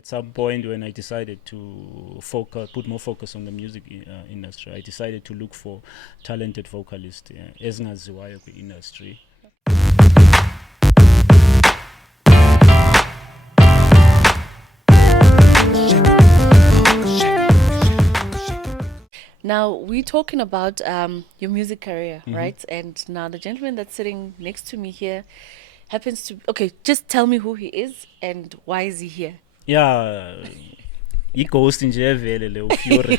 At some point when I decided to put more focus on the music industry, I decided to look for talented vocalists ezingaziwayo kwi-industry. Now, we're talking about your music career, right? And now the gentleman that's sitting next to me here happens to... Okay, just tell me who he is and why is he here? Yeah, i-ghost nje evele le Furry.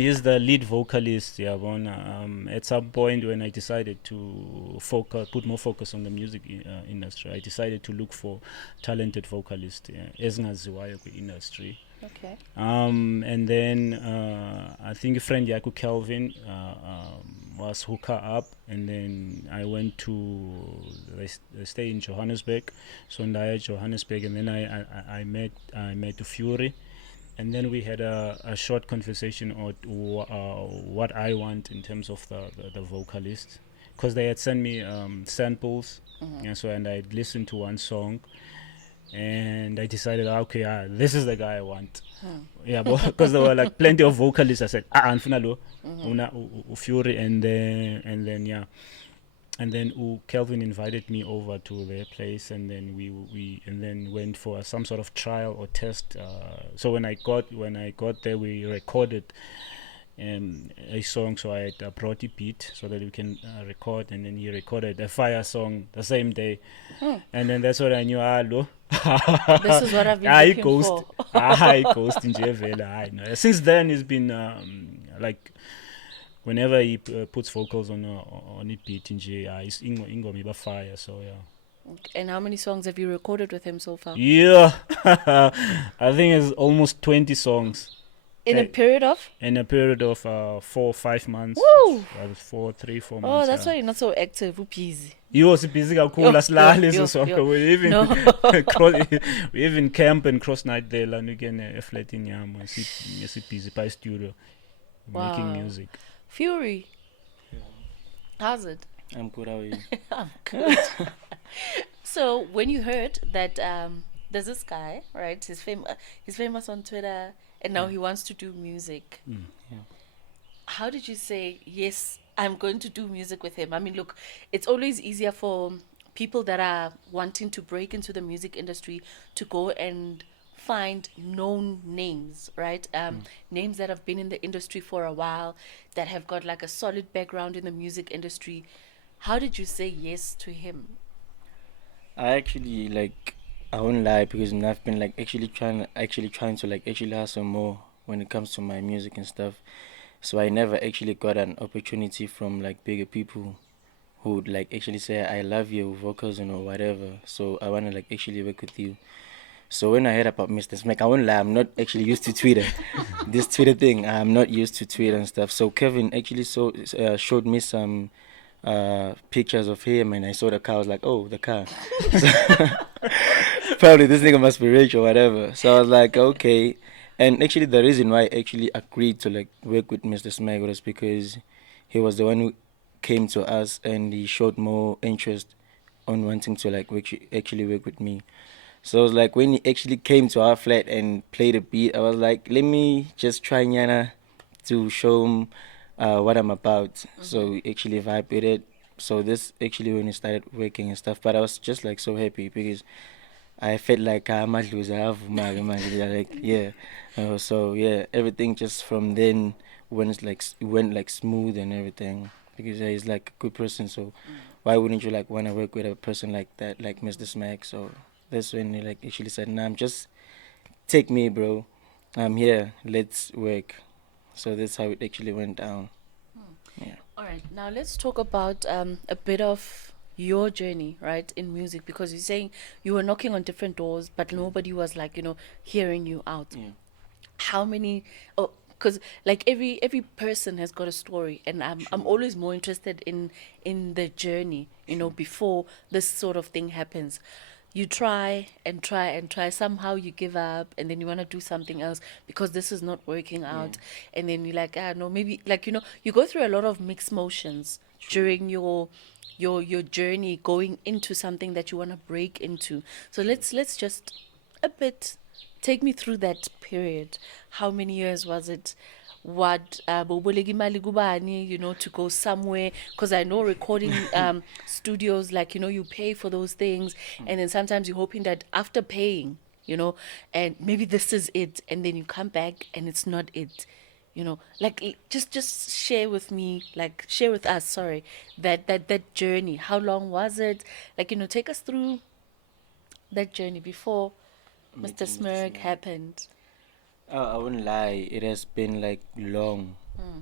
He's the lead vocalist, yabona. At some point when I decided to put more focus on the music industry, I decided to look for talented vocalists ezingaziwayo kwi-industry. Okay. And then I think a friend Yaku Kelvin was hooked up, and then I went to stay in Johannesburg, so in Johannesburg, and then I met Furry, and then we had a short conversation on what I want in terms of the vocalist, because they had sent me samples, and I listened to one song. And I decided, okay, this is the guy I want. Yeah, because there were like plenty of vocalists. I said, Anfunalo, Furry, and then Kelvin invited me over to their place, and then we then went for some sort of trial or test. So when I got there, we recorded a song, so I had brought a beat so that we can record, and then he recorded a fire song the same day, and then that's what I knew. This is what I've been looking for. Ghost in no. Since then, it's been like whenever he puts vocals on a beat in it's Ingo fire. So yeah. And how many songs have you recorded with him so far? Yeah, I think it's almost 20 songs. In a period of? In a period of 4 or 5 months. Woo! 3, 4 months. Oh, that's why you're not so active. Busy. You was busy. We even camp and cross night there. And again, a flat in Yam. Busy by studio, making music. Furry. Yeah. How's it? I'm good. How are you? I'm good. So when you heard that there's this guy, right? He's famous on Twitter. And now he wants to do music. Yeah. How did you say, yes, I'm going to do music with him? I mean, look, it's always easier for people that are wanting to break into the music industry to go and find known names, right? Names that have been in the industry for a while, that have got like a solid background in the music industry. How did you say yes to him? I actually I won't lie, because I've been actually trying to hustle more when it comes to my music and stuff. So I never actually got an opportunity from bigger people who would actually say, I love your vocals or whatever. So I wanna actually work with you. So when I heard about Mr. SMEG, I won't lie, I'm not actually used to Twitter. This Twitter thing, I'm not used to Twitter and stuff. So Kevin actually showed me some pictures of him, and I saw the car. I was like, oh, the car. Probably this nigga must be rich or whatever. So I was like, okay. And actually the reason why I actually agreed to work with Mr. SMEG was because he was the one who came to us, and he showed more interest on wanting to actually work with me. So it was when he actually came to our flat and played a beat, I was like, let me just try Nyana to show him what I'm about. So we actually vibe with it. So this actually when we started working and stuff, but I was just so happy because I felt like I'm a loser. Yeah. So yeah, everything just from then went smooth and everything, because he's a good person. So why wouldn't you want to work with a person like that, like Mr. SMEG? So that's when he actually said, "Nah, just take me, bro. I'm here. Let's work." So that's how it actually went down. Yeah. All right. Now let's talk about a bit of your journey, right, in music, because you're saying you were knocking on different doors, but nobody was hearing you out. Yeah. How many? Oh, because every person has got a story, and I'm always more interested in the journey, before this sort of thing happens. You try and try and try. Somehow you give up, and then you want to do something else because this is not working out. And then you're no, maybe you go through a lot of mixed motions during your journey going into something that you want to break into. So let's just a bit. Take me through that period. How many years was it? What boboleki imali kubani, to go somewhere? Because I know recording studios, like, you pay for those things, and then sometimes you're hoping that after paying, and maybe this is it, and then you come back and it's not it. Like, just share with me, like, share with us, sorry, that journey. How long was it? Like, take us through that journey before Mr. Meeting Mr. SMEG Smeg. happened. I wouldn't lie. It has been like long,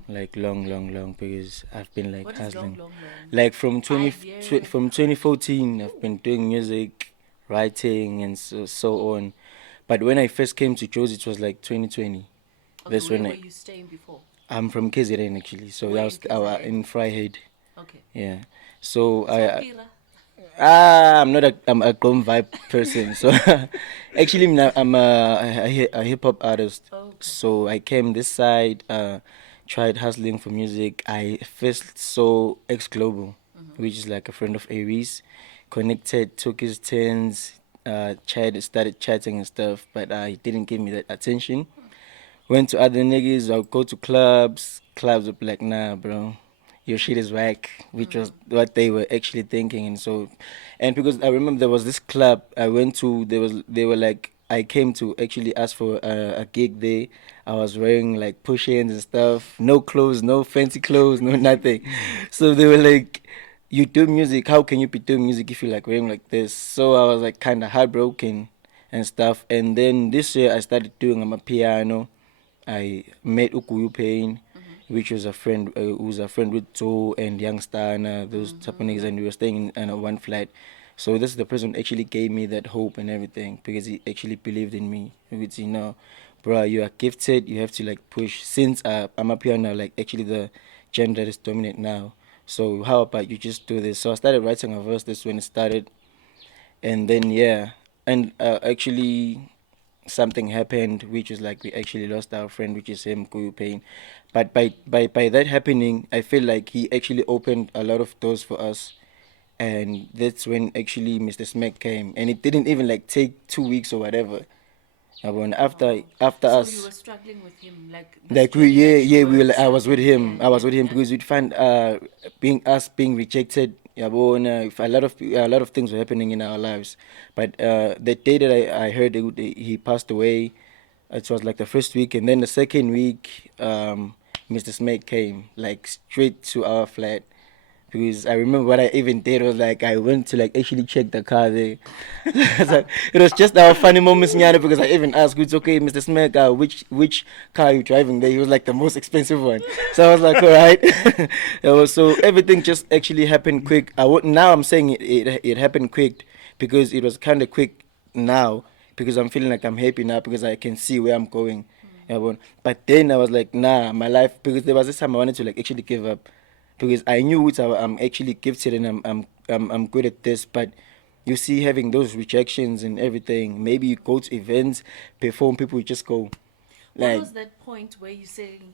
like long, because I've been like What is long, hustling. long, long? Like from 5 years? from 2014, I've been doing music, writing, and so on. But when I first came to Joe's, it was like 2020. Okay, That's where when were I. you staying before? I'm from KZN actually, so Where that in was KZN? in Fryhead. Okay. Yeah. So Sapira. I'm not I'm a grown vibe person. So actually, I'm a hip hop artist. Okay. So I came this side, tried hustling for music. I first saw X Global, which is like a friend of Aries. Connected, took his turns, started chatting and stuff, but he didn't give me that attention. Went to other niggas, I'll go to clubs. Clubs were like, nah, bro, your shit is whack, which was what they were actually thinking. And so, and because I remember there was this club I went to, they were like, I came to actually ask for a gig there. I was wearing like push-ins and stuff, no clothes, no fancy clothes, no nothing. So they were like, you do music, how can you be doing music if you like wearing like this? So I was like kind of heartbroken and stuff. And then this year I started doing Amapiano. I met Ukuyu Payne, which was a friend who was a friend with Joe and Youngster, those type of niggas, and we were staying in one flat. So this is the person who actually gave me that hope and everything because he actually believed in me. Which bro, you are gifted. You have to like push. Since I'm up here now, like actually the gender is dominant now. So how about you just do this? So I started writing a verse. This when it started, and then yeah, and actually something happened, which is like we actually lost our friend, which is him, Kuyu Payne. But by that happening, I feel like he actually opened a lot of doors for us, and that's when actually Mr. SMEG came, and it didn't even like take 2 weeks or whatever. When after So you us, were struggling with him, like this like we journey that you yeah were I was with struggling. him. I was with him Yeah. because we'd find being rejected. If a lot of things were happening in our lives, but the day that I heard he passed away, it was like the first week, and then the second week, Mr. Smith came like straight to our flat. Because I remember what I even did was like I went to like actually check the car there. So it was just our funny moments, Nyana, because I even asked, "It's okay, Mr. Smith, which car are you driving there?" He was like the most expensive one. So I was like, "All right." So everything just actually happened quick. Now I'm saying it happened quick because it was kind of quick now because I'm feeling like I'm happy now because I can see where I'm going. But then I was like, nah, my life, because there was this time I wanted to like actually give up because I knew I'm actually gifted and I'm good at this. But you see, having those rejections and everything, maybe you go to events, perform, people just go What like, was that point where you saying,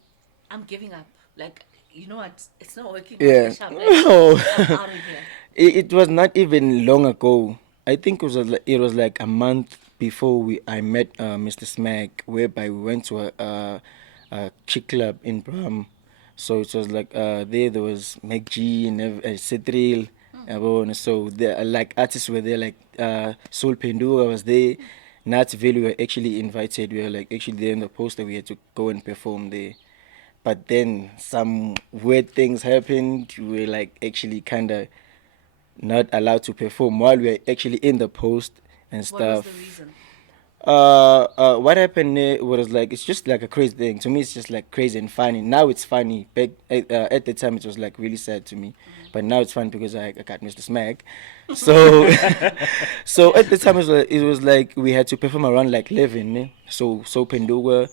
"I'm giving up"? Like, you know what? It's not working out. yeah. Isham, No. like, I'm out of here. It was not even long ago. I think it was like a month before I met Mr. Smack, whereby we went to a chick club in Bram. So it was like there was McG and Cetril. So the like artists were there, like Soul Pendua was there. Nat Valley were actually invited. We were like actually there in the poster. We had to go and perform there. But then some weird things happened. We were like actually kind of not allowed to perform while we were actually in the post and What was stuff. the reason? What happened there was like it's just like a crazy thing to me. It's just like crazy and funny. Now it's funny. Back at the time, it was like really sad to me. But now it's fun because I got Mr. Smack. So, so at the time it was like we had to perform around like 11. So Penduga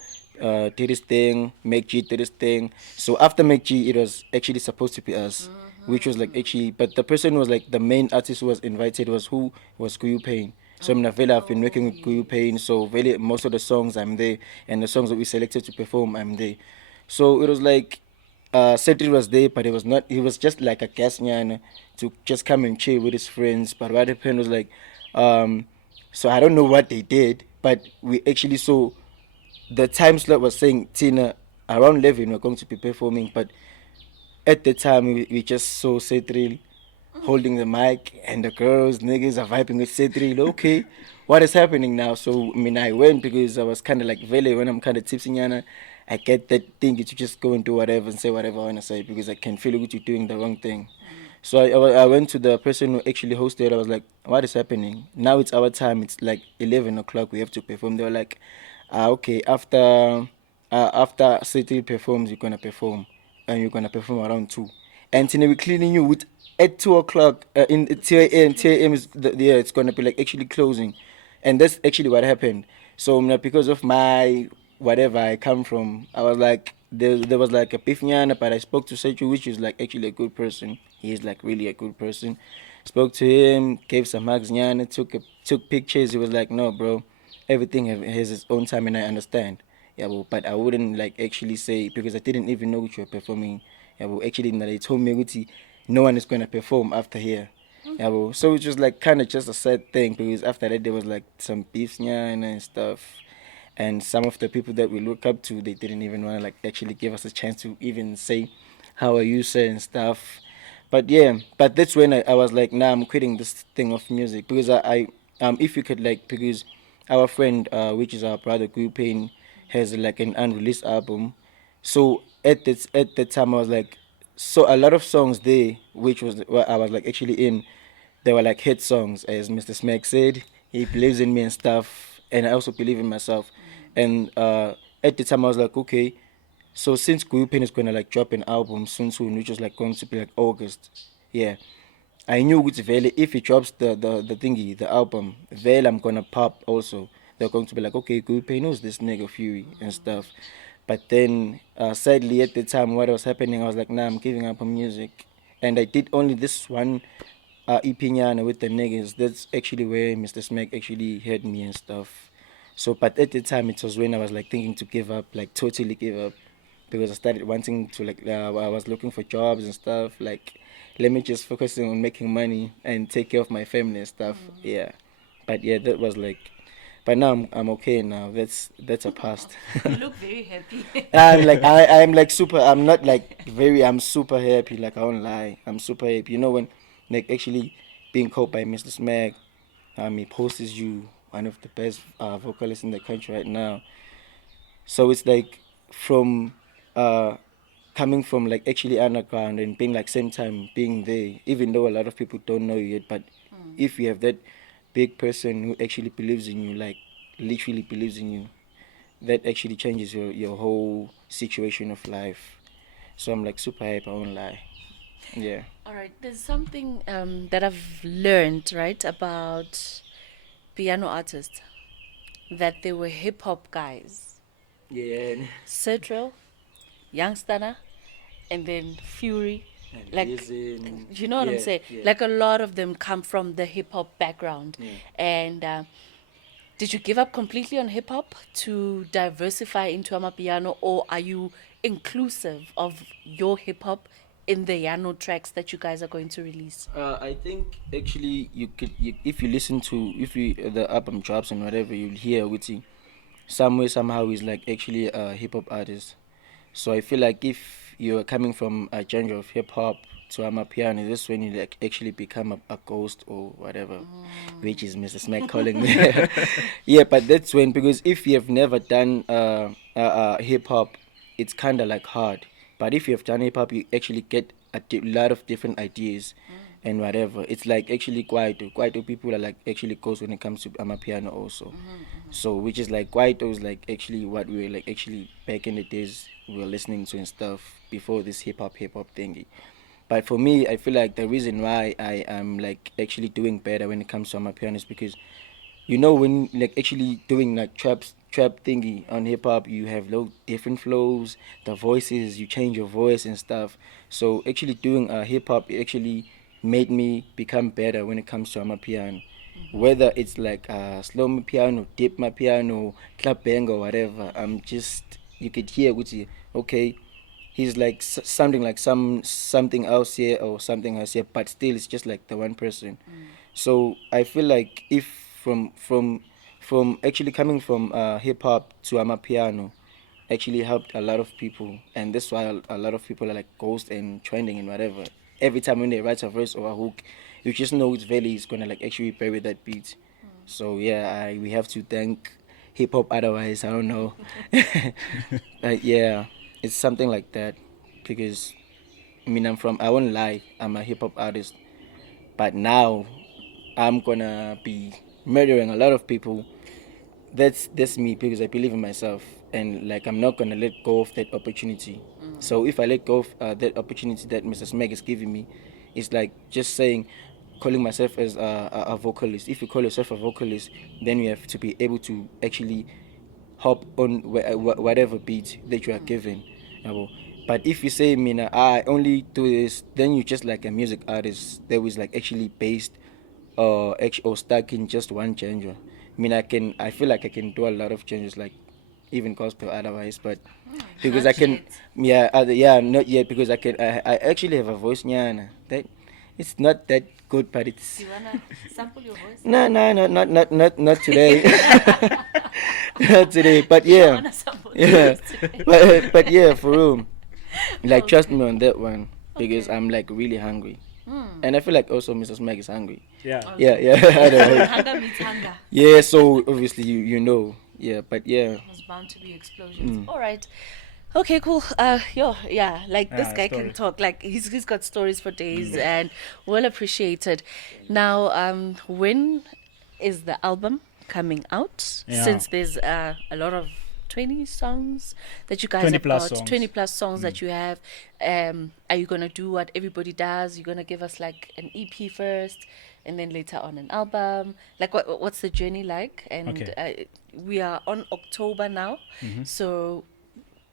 did his thing. McG did his thing. So after McG, it was actually supposed to be us, which was like actually. But the person who was like the main artist who was invited was Kuyu Payne. So I've been working with Kuyu Payne, so really most of the songs I'm there, and the songs that we selected to perform I'm there. So it was like Cedric was there, but it was not. He was just like a guest nyana to just come and chill with his friends. But what happened was like, so I don't know what they did, but we actually saw the time slot was saying Tina around 11 we're going to be performing, but at the time we just saw Cetril holding the mic and the girls, niggas are vibing with Cetril. Okay, what is happening now? So I mean I went because I was kinda like Vele when I'm kinda tipsy yana. I get that thing to just go and do whatever and say whatever I wanna say because I can feel that you're doing the wrong thing. So I went to the person who actually hosted. I was like, "What is happening? Now it's our time. It's like 11 o'clock. We have to perform." They were like, okay, after City performs, you're gonna perform, and you're gonna perform around 2. And then we're cleaning you with at 2 o'clock in 2 a.m. 2 a.m. is yeah, it's gonna be like actually closing, and that's actually what happened. So because of my whatever I come from, I was like there was like a pifnyana, but I spoke to Sechu, which is like actually a good person. He is like really a good person. Spoke to him, gave some hugs, nyana, took pictures. He was like, no, bro, everything has its own time, and I understand. Yeah, well, but I wouldn't like actually say because I didn't even know what you were performing. Yeah, well, actually, they told me, Guti, no one is going to perform after here. Yeah, well, so it was like kind of just a sad thing because after that there was like some beefs and stuff, and some of the people that we look up to, they didn't even want to like actually give us a chance to even say how are you, sir, and stuff. But yeah, but that's when I was like, nah, I'm quitting this thing of music because if you could like because our friend which is our brother Pain has like an unreleased album. So at that time I was like, so a lot of songs there which was what I was like actually in, they were like hit songs, as Mr. SMEG said. He believes in me and stuff, and I also believe in myself. And at the time I was like, okay, so since Pain is gonna like drop an album soon, which was like going to be like August, yeah, I knew with Vele, if he drops the thingy, the album, Vele I'm gonna pop also. They're going to be like, okay, Pain knows this nigga Fury and stuff. But then sadly at the time what was happening, I was like, nah, I'm giving up on music. And I did only this one EP nyana with the niggas. That's actually where Mr. Smack actually heard me and stuff. So, but at the time, it was when I was like thinking to give up, like totally give up, because I started wanting to like I was looking for jobs and stuff. Like, let me just focus on making money and take care of my family and stuff. Yeah, but yeah, that was like. But now I'm okay now. That's a past. You look very happy. I'm like super. I'm not like very. I'm super happy. Like I won't lie. I'm super happy. You know when like actually being called by Mr. Smag, he posts you one of the best vocalists in the country right now. So it's like from coming from like actually underground and being like same time being there, even though a lot of people don't know you yet, but if you have that big person who actually believes in you, like literally believes in you, that actually changes your whole situation of life. So I'm like super happy, I won't lie. Yeah. All right, there's something that I've learned, right, about piano artists, that they were hip hop guys. Yeah. Sertrel, Youngstana, and then Fury. And Like, Listen, you know what I'm yeah, saying? yeah. Like, a lot of them come from the hip hop background. Yeah. And did you give up completely on hip hop to diversify into Amapiano, or are you inclusive of your hip hop in the Yano tracks that you guys are going to release? I think actually if you listen to if you the album drops and whatever you'll hear Witty some way somehow is like actually a hip hop artist. So I feel like if you're coming from a genre of hip hop to Amapiano, this is when you like actually become a ghost or whatever, which is Mr. Smack calling me. Yeah, but that's when because if you have never done hip hop, it's kind of like hard. But if you have done hip hop, you actually get a lot of different ideas and whatever. It's like actually Kwaito people are like actually goes when it comes to Amapiano also. So which is like Kwaito is like actually what we were like actually back in the days we were listening to and stuff before this hip hop thingy. But for me, I feel like the reason why I am like actually doing better when it comes to Amapiano is because you know when like actually doing like trap thingy on hip hop, you have different flows, the voices, you change your voice and stuff. So actually doing hip hop actually made me become better when it comes to Amapiano. Whether it's like slow my piano, deep my piano, clap bang or whatever, I'm just you could hear Gucci, okay, he's like sounding like something else here or something else here, but still it's just like the one person. So I feel like if from actually coming from hip hop to Amapiano actually helped a lot of people, and that's why a lot of people are like ghost and trending and whatever. Every time when they write a verse or a hook, you just know it's Valley is gonna like actually bury that beat. So yeah, we have to thank hip hop. Otherwise, I don't know. But yeah, it's something like that because I mean I won't lie, I'm a hip hop artist, but now I'm gonna be murdering a lot of people. That's me because I believe in myself, and like I'm not gonna let go of that opportunity. So if I let go of that opportunity that Mr. SMEG is giving me, it's like just saying, calling myself as a vocalist. If you call yourself a vocalist, then you have to be able to actually hop on whatever beat that you are given. Yabo. But if you say, Mina, I only do this, then you're just like a music artist that was like actually based or stuck in just one genre. I mean, I feel like I can do a lot of genres, like even gospel otherwise, but because I Not can, yet. not yet, because I actually have a voice, nyana, that it's not that good, but it's, Do you wanna sample your voice? no, not today. Not today, but I yeah, wanna sample your yeah, voice today. but yeah, for real, like trust Okay. me on that one, because Okay. I'm like really hungry, and I feel like also Mrs. Meg is hungry. Yeah. Yeah, I don't know. Hunger meets hunger. Yeah, so obviously you know, yeah, but yeah. There's bound to be explosions. All right. Okay, cool. Yeah, like this Yeah, guy story. can talk. Like he's got stories for days, and well appreciated. Now, when is the album coming out? Yeah. Since there's a lot of 20 songs that you guys 20 have plus got, songs. 20 plus songs that you have. Are you gonna do what everybody does? You're gonna give us like an EP first, and then later on an album. Like what's the journey like? And Okay. we are on October now, so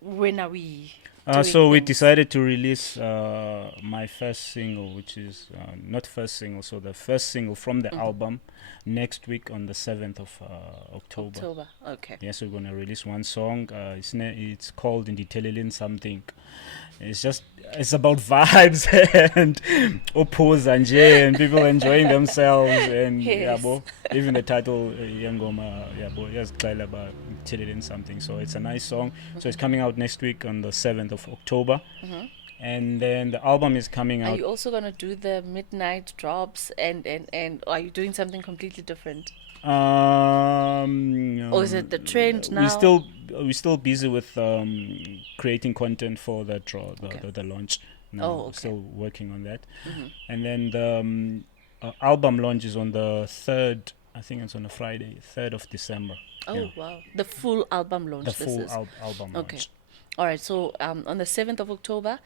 when are we? So doing we things? decided to release my first single, which is not first single, so the first single from the album next week on the 7th of October. October. Okay. Yes, we're gonna release one song. It's called Inditelelin Something. It's about vibes and oppose and people enjoying themselves and Yes. yabo. Even the title Yangoma yabo yes about Inditelelin Something. So it's a nice song. So it's coming out next week on the 7th of October. And then the album is coming Are out. you also gonna do the midnight drops and are you doing something completely different? Or is it the trend now? We're still busy with creating content for the Okay. the launch. No, Oh, we're okay. still working on that. And then the album launch is on the 3rd. I think it's on a Friday, 3rd of December. Oh Yeah. wow, the full album launch. The this full is. album Okay. launch. All right, so on the 7th of October,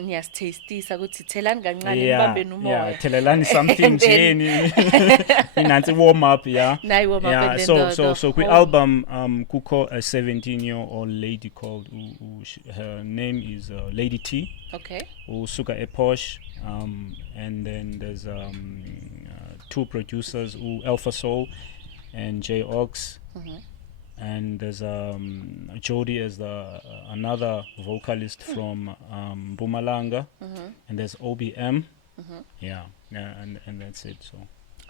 ngiyasithestisa ukuthi thelani kancane Yeah, nibambe nomoya. thelelani something And then- nje nansi warm up, yeah. Now warm up, Yeah, and then so the kwi whole- album kukho a 17-year-old lady called her name is Lady T. Okay. Usuka Eposh, and then there's two producers, Alpha Soul and J Ox, and there's Jody as the another vocalist from Mpumalanga, and there's OBM, yeah, and that's it. So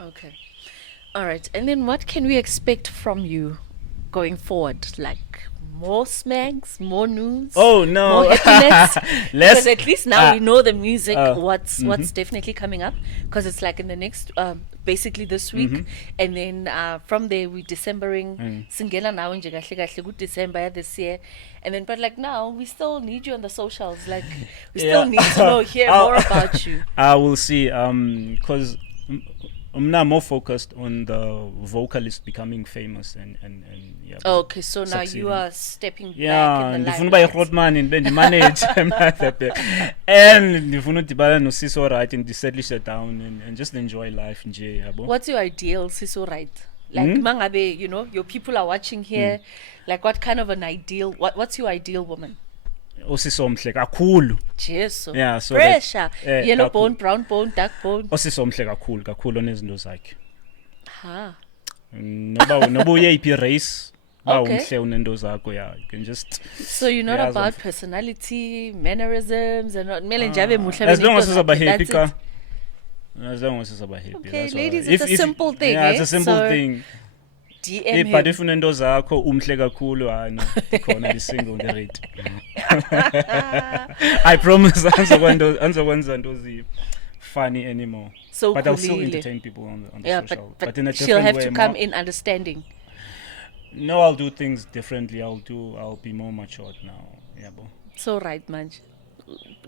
Okay. All right. And then what can we expect from you going forward? Like more smags, more news? oh no, More happiness? less Because at least now we know the music, uh, what's definitely coming up. Because it's like in the next, basically this week. And then from there, we're Decembering. Singela now in good December this year. And then, but like now, we still need you on the socials. Like, we still need to hear more about you. I will see, because I'm now more focused on the vocalist becoming famous and yeah. Okay, so now you succeeding. are stepping Yeah, back in the ndifuna uba limelight. yi-Grootman ndibe ndimanage and ndifuna udibana nosiso right and ndisetlishe down and just enjoy life nje yabo. What's your ideal Siso right? Like mangabe, your people are watching here. Like what kind of an ideal? What's your ideal woman? Osiso mhle kakhulu. Jesu. Yeah, so Pressure. that, Yellow kakhulu. bone, brown bone, dark bone. Osiso mhle kakhulu onezinto zakhe. Ha. Noba uyeyiphi race ba Okay. umhle unento zakho, yeah, you can just So you're not Yeah, about personality, mannerisms, and not mele nje abe muhle as long abe as uzaba nento happy zakhe, ka. that's As long as uzaba happy. Okay, that's all ladies, right. it's a simple thing, Yeah, eh? it's a simple So- thing. DM but him. if unento zakho umhle kakhulu, hayi no, ikhona i-single nge-rate. I promise anzokwenza nto funny anymore. So But I'll still khulile. entertain people on the Yeah, social. but in a she'll different have way to come more. in understanding. No, I'll do things differently. I'll be more matured now. Yeah, bo. So right, manje.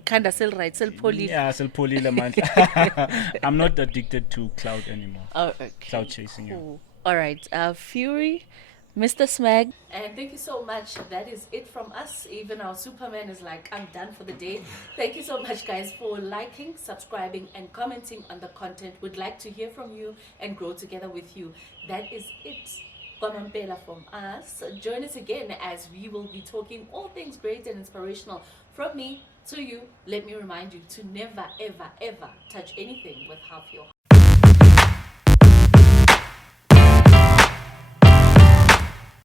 Kinda still right, still poly. Yeah, selpholile man. I'm not addicted to cloud anymore. Oh, okay. Cloud chasing, yeah. Cool. All right, Fury, Mr. SMEG. And thank you so much. That is it from us. Even our Superman is like, I'm done for the day. Thank you so much, guys, for liking, subscribing, and commenting on the content. We'd like to hear from you and grow together with you. That is it. Kwamambela from us. Join us again as we will be talking all things great and inspirational from me to you. Let me remind you to never, ever, ever touch anything with half your heart.